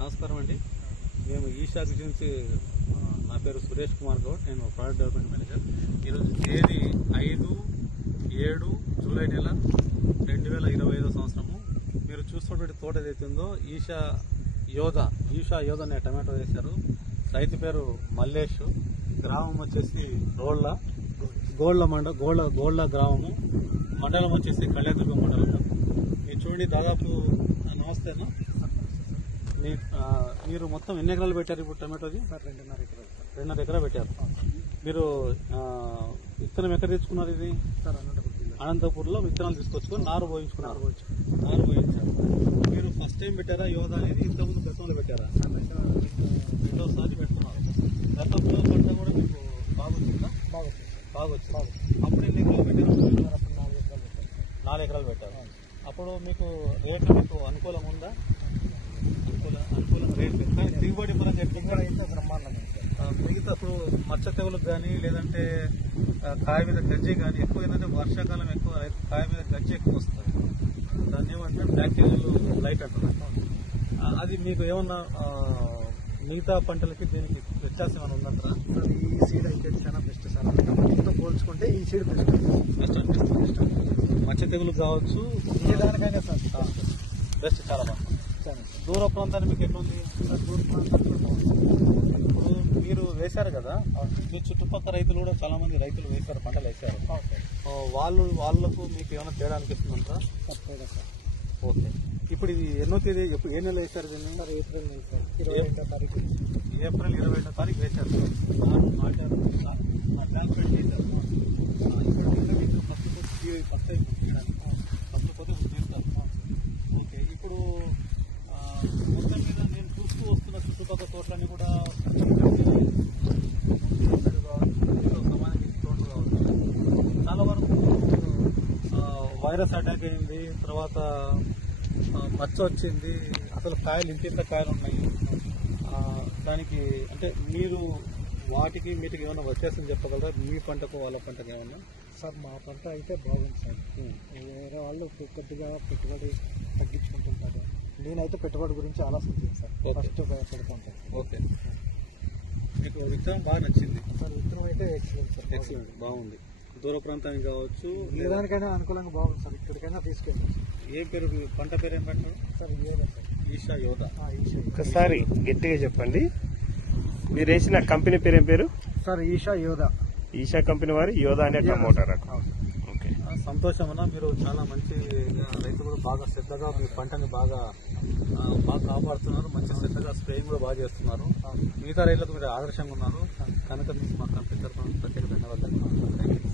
నమస్కారం అండి. మేము ఈషా గురించి నా పేరు సురేష్ కుమార్ గౌడ్, నేను ప్రోడక్ట్ డెవలప్మెంట్ మేనేజర్. ఈరోజు తేదీ 5/7 జూలై నెల 2025 సంవత్సరము. మీరు చూస్తున్నటువంటి తోట ఏదైతే ఉందో ఈషా యోధ అనే టమాటో వేశారు. రైతు పేరు మల్లేష్, గ్రామం వచ్చేసి గోళ్ళ గ్రామము, మండలం వచ్చేసి కళ్యాణదుర్గం మండలము. మీరు చూడండి, దాదాపు నమస్తేనా, మీరు మొత్తం ఎన్ని ఎకరాలు పెట్టారు ఇప్పుడు టమాటోది? 2.5 ఎకరా పెట్టారు. మీరు విత్తనం ఎక్కడ తెచ్చుకున్నారు? ఇది అనంతపూర్లో విత్తనాలు తీసుకొచ్చుకొని నారు పోయించారు. మీరు ఫస్ట్ టైం పెట్టారా యోధ అనేది? ఇంతకుముందు గతంలో పెట్టారా? రెండోసారి పెడుతున్నారు. గతంలో పంట కూడా మీకు బాగుంటుందా? బాగా వచ్చింది. అప్పుడు ఎన్ని ఎకరాలు పెట్టారు? 4 ఎకరాలు పెట్టారు. అప్పుడు మీకు రేట్లు మీకు అనుకూలంగా ఉందా? అనుకూలంగా రేట్, కానీ దిగుబడి పరంగా ఎట్లా అయితే బ్రహ్మాండంగా మిగతా అప్పుడు మచ్చ తెగులకు కానీ లేదంటే కాయ మీద గజ్జి కానీ ఎక్కువ ఏంటంటే వర్షాకాలం ఎక్కువ కాయ మీద గజ్జి ఎక్కువ వస్తుంది. దాన్ని ఏమంటే బ్యాక్టీరియాలు లైట్ అంటున్నారు. అది మీకు ఏమన్నా మిగతా పంటలకి దీనికి వ్యత్యాసం ఏమైనా ఉందంటారా? ఈ సీడ్ అయితే చాలా బెస్ట్ సార్. టమాటోతో పోల్చుకుంటే ఈ సీడ్ బెస్ట్. మచ్చ తెగులు కావచ్చు, ఏ దానికైనా సార్ బెస్ట్, చాలా బాగుంది. దూర ప్రాంతాన్ని మీకు ఎట్లుంది? దూర ప్రాంతాల్లో ఇప్పుడు మీరు వేశారు కదా, మీ చుట్టుపక్కల రైతులు కూడా చాలా మంది రైతులు వేశారు, పంటలు వేశారు. వాళ్ళకు మీకు ఏమైనా తేడా అనిపిస్తుందంటారా? తప్పేదా సార్? ఓకే. ఇప్పుడు ఇది ఎన్నో తేదీ, ఏ నెల వేశారు దీన్ని? సార్ ఏప్రిల్ నెల సార్, 22వ తారీఖు. ఏప్రిల్ 22వ తారీఖు వేశారు. నాటారు, ట్రాన్స్ప్లాంట్ చేశారు. ఇప్పుడు ఫస్ట్ టైం చేయడానికి ఫస్ట్ పోతే తీస్తారు. ఓకే. ఇప్పుడు మొత్తం మీద నేను చూస్తూ వస్తున్న చుట్టుపక్కల తోటలన్నీ కూడా సమానంగా తోటలు కావచ్చు. చాలా వరకు వైరస్ అటాక్ అయింది, తర్వాత మచ్చ వచ్చింది, అసలు కాయలు ఇంత కాయలు ఉన్నాయి. దానికి అంటే మీరు వాటికి వీటికి ఏమైనా వ్యత్యాసం చెప్పగలరా? మీ పంటకు వాళ్ళ పంటకు ఏమన్నా? సార్ మా పంట అయితే బాగుంది సార్. వేరే వాళ్ళు కొద్దిగా పెట్టుబడి తగ్గించుకుంటుంటారు. నేనైతే పెట్టుబడి గురించి ఆలోచించాను సార్. ఫస్ట్ పెట్టుకుంటాను. ఓకే. మీకు విత్తనం బాగా నచ్చింది సార్? విత్తనం అయితే ఎక్సలెంట్ సార్, ఎక్సలెంట్, బాగుంది. దూర ప్రాంతానికి కావచ్చు, ఏ దానికైనా అనుకూలంగా బాగుంది సార్. ఇక్కడికైనా తీసుకెళ్ళాం. ఏ పేరు పంట పేరు ఏం పెట్టారు సార్? ఇదే సార్, ఈషా యోధ. ఒకసారి గట్టిగా చెప్పండి. మీరు వేసిన కంపెనీ పేరు ఏం పేరు? సార్ ఈషా యోధ. ఈషా కంపెనీ వారి యోధ అనే టమోటా రకం. ఓకే, సంతోషం అన్న. మీరు చాలా మంచి రైతు కూడా బాగా శ్రద్ధగా మీ పంటని బాగా కాపాడుతున్నారు. మంచి శ్రద్ధగా స్ప్రేయింగ్ కూడా బాగా చేస్తున్నారు. మిగతా రైతులకు మీరు ఆదర్శంగా ఉన్నారు కనుక మీకు మా కంపెనీ తరఫున ప్రత్యేక ధన్యవాదాలు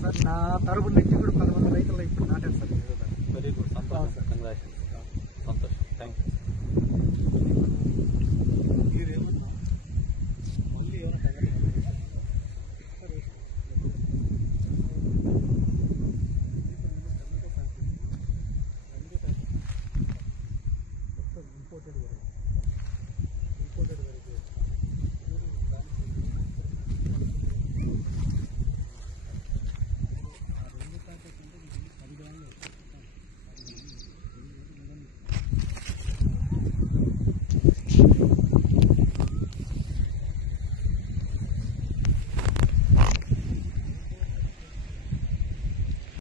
సార్. నా తరపు నుంచి కూడా 10 మంది రైతులు ఇప్పుడు నాటారు సార్. వెరీ గుడ్, సంతోషం సార్, కంగ్రాచులేషన్స్, సంతోషం, థ్యాంక్ యూ. మీరేమన్నా మళ్ళీ ఏమైనా ఇంపోర్టెడ్